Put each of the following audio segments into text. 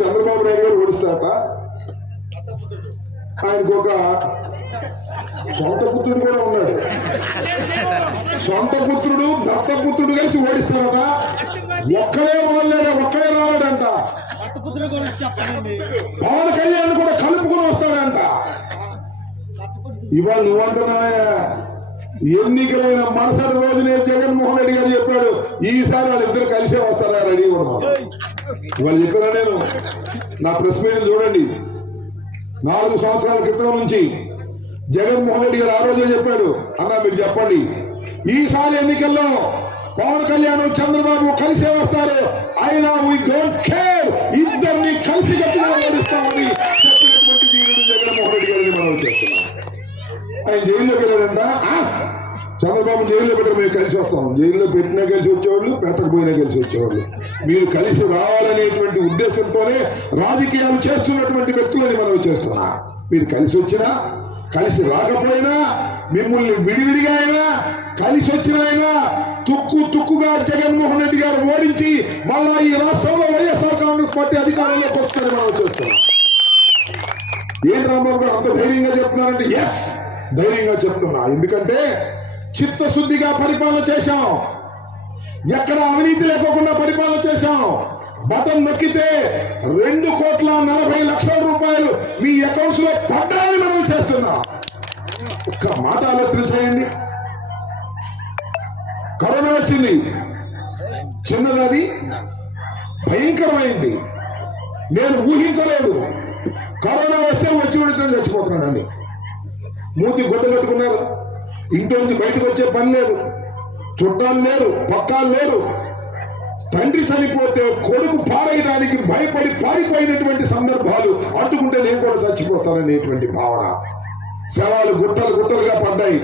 చంద్రబాబు నాయుడు గారు ఓడిస్తారట. ఆయనకు ఒక సొంత పుత్రుడు కూడా ఉన్నాడు. సొంత పుత్రుడు దత్తపుత్రుడు కలిసి ఓడిస్తారట. ఒక్కడే వాళ్ళాడు ఒక్కడే రాలేడంట. పవన్ కళ్యాణ్ కూడా కలుపుకొని వస్తాడంట. ఇవాళ నువ్వంటున్నా ఎన్నికలైన మరుసటి రోజునే జగన్మోహన్ రెడ్డి గారు చెప్పాడు ఈసారి వాళ్ళిద్దరు కలిసే వస్తారా రెడీ కూడా ఇవాళ చెప్పాను నేను నా ప్రెస్ మీట్ చూడండి. నాలుగు సంవత్సరాల క్రితం నుంచి జగన్మోహన్ రెడ్డి గారు ఆ రోజే చెప్పాడు. అన్న మీరు చెప్పండి. ఈసారి ఎన్నికల్లో పవన్ కళ్యాణ్ చంద్రబాబు కలిసే వస్తారు. అయినా వీ డోంట్ కేర్ ఇద్దరిని కలిసి గట్టిగా ఓడిస్తామని చెప్పినటువంటి జగన్మోహన్ రెడ్డి గారిని మనం చేస్తున్నాం. ఆయన జైల్లోకి వెళ్ళాడంట. చంద్రబాబు జైల్లో పెట్టడం మేము కలిసి వస్తాం. జైల్లో పెట్టినా కలిసి వచ్చేవాళ్ళు పెట్టకపోయినా కలిసి వచ్చేవాళ్ళు. మీరు కలిసి రావాలనేటువంటి ఉద్దేశంతోనే రాజకీయాలు చేస్తున్నటువంటి వ్యక్తులని మనం చేస్తున్నా. మీరు కలిసి వచ్చినా కలిసి రాకపోయినా మిమ్మల్ని విడివిడిగా అయినా కలిసి వచ్చిన తుక్కు తుక్కుగా జగన్మోహన్ రెడ్డి గారు ఓడించి మళ్ళా ఈ రాష్ట్రంలో వైఎస్ఆర్ కాంగ్రెస్ పార్టీ అధికారంలోకి వస్తుందని మనం చేస్తున్నాం. ఏంటి రాంబాబు గారు అంత ధైర్యంగా చెప్తున్నారంటే? ఎస్ ధైర్యంగా చెప్తున్నా. ఎందుకంటే చిత్తశుద్ధిగా పరిపాలన చేశాం. ఎక్కడ అవినీతి లేకోకుండా పరిపాలన చేశాం. బటన్ నొక్కితే రెండు కోట్ల నలభై లక్షల రూపాయలు మీ అకౌంట్స్లో పడ్డాయని మనం చేస్తున్నాం. ఒక్క మాట ఆలోచన చేయండి. కరోనా వచ్చింది. చిన్నది భయంకరమైంది. నేను ఊహించలేదు. కరోనా వస్తే వచ్చి వచ్చి చచ్చిపోతున్నాడని మూతి గుడ్డ కట్టుకున్నారు. ఇంట్లోంచి బయటకు వచ్చే పని లేదు. చుట్టాలు లేరు పక్కాలు లేరు. తండ్రి చనిపోతే కొడుకు పారేయడానికి భయపడి పారిపోయినటువంటి సందర్భాలు అడ్డుకుంటే నేను కూడా చచ్చిపోతాననేటువంటి భావన. శవాలు గుట్టలు గుట్టలుగా పడ్డాయి.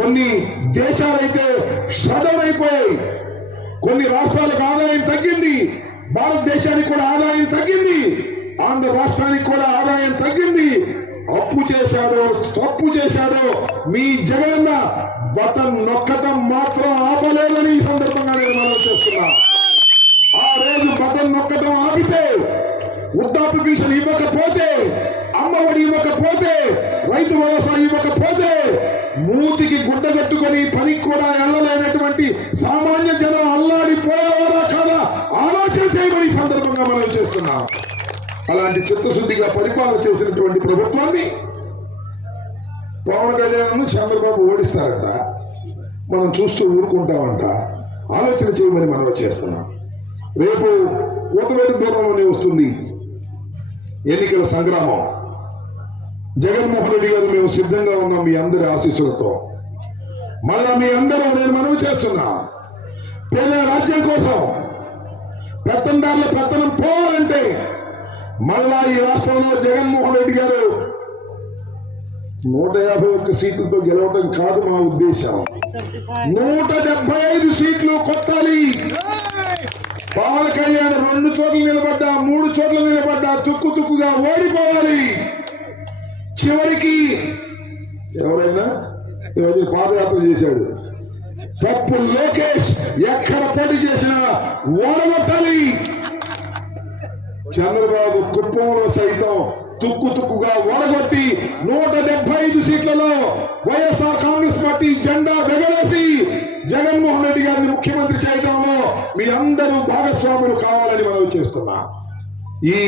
కొన్ని దేశాలైతే షడన్ అయిపోయాయి కొన్ని రాష్ట్రాలకు ఆదాయం తగ్గింది. భారతదేశానికి కూడా ఆదాయం తగ్గింది. ఆంధ్ర రాష్ట్రానికి కూడా ఆదాయం తప్పు చేశాడో తప్పు చేశాడో మీ జగనన్న బటన్ నొక్కటం మాత్రం ఆపలేదని ఈ సందర్భంగా నేను మనం చేస్తున్నా. ఆ రోజు బటన్ నొక్కటం ఆపితే వృద్ధాప్య పెన్షన్ ఇవ్వకపోతే అమ్మఒడి ఇవ్వకపోతే రైతు భరోసా ఇవ్వకపోతే మూతికి గుడ్డ కట్టుకు పనికి కూడా వెళ్ళలేనటువంటి సామాన్య జనం అల్లాడిపోయేవారా కాదా ఆలోచన చేయమని ఈ సందర్భంగా మనం చేస్తున్నాం అలాంటి చిత్తశుద్ధిగా పరిపాలన చేసినటువంటి ప్రభుత్వాన్ని పవన్ కళ్యాణ్ చంద్రబాబు ఓడిస్తారంట. మనం చూస్తూ ఊరుకుంటామంట. ఆలోచన చేయమని మనం చేస్తున్నాం. రేపు ఊతవేటి దూరంలోనే వస్తుంది ఎన్నికల సంగ్రామం. జగన్మోహన్ రెడ్డి గారు మేము సిద్ధంగా ఉన్నాం మీ అందరి ఆశీస్సులతో. మళ్ళా మీ అందరూ నేను మనవి చేస్తున్నా. పేద రాజ్యం కోసం పెత్తందారుల పెత్తనం పోవాలంటే మళ్ళా ఈ రాష్ట్రంలో జగన్మోహన్ రెడ్డి గారు నూట యాభై ఒక్క సీట్లతో గెలవటం కాదు మా ఉద్దేశం. నూట డెబ్బై ఐదు సీట్లు కొట్టాలి. పవన్ కళ్యాణ్ రెండు చోట్ల నిలబడ్డా మూడు చోట్ల నిలబడ్డా తుక్కు తుక్కుగా ఓడిపోవాలి. చివరికి ఎవరైనా ఎవరి పాదయాత్ర చేశాడు. పప్పు లోకేష్ ఎక్కడ పోటీ చేసినా ఓడగొట్టాలి. చంద్రబాబు కుప్పంలో సైతం తుక్కు తుక్కుగా ఓడగొట్టి నూట డెబ్బై ఐదు సీట్లలో వైఎస్ఆర్ కాంగ్రెస్ పార్టీ జెండా ఎగరేసి జగన్మోహన్ రెడ్డి గారిని ముఖ్యమంత్రి చేయడంలో మీ అందరూ భాగస్వాములు కావాలని మనం చేస్తున్నా. ఈ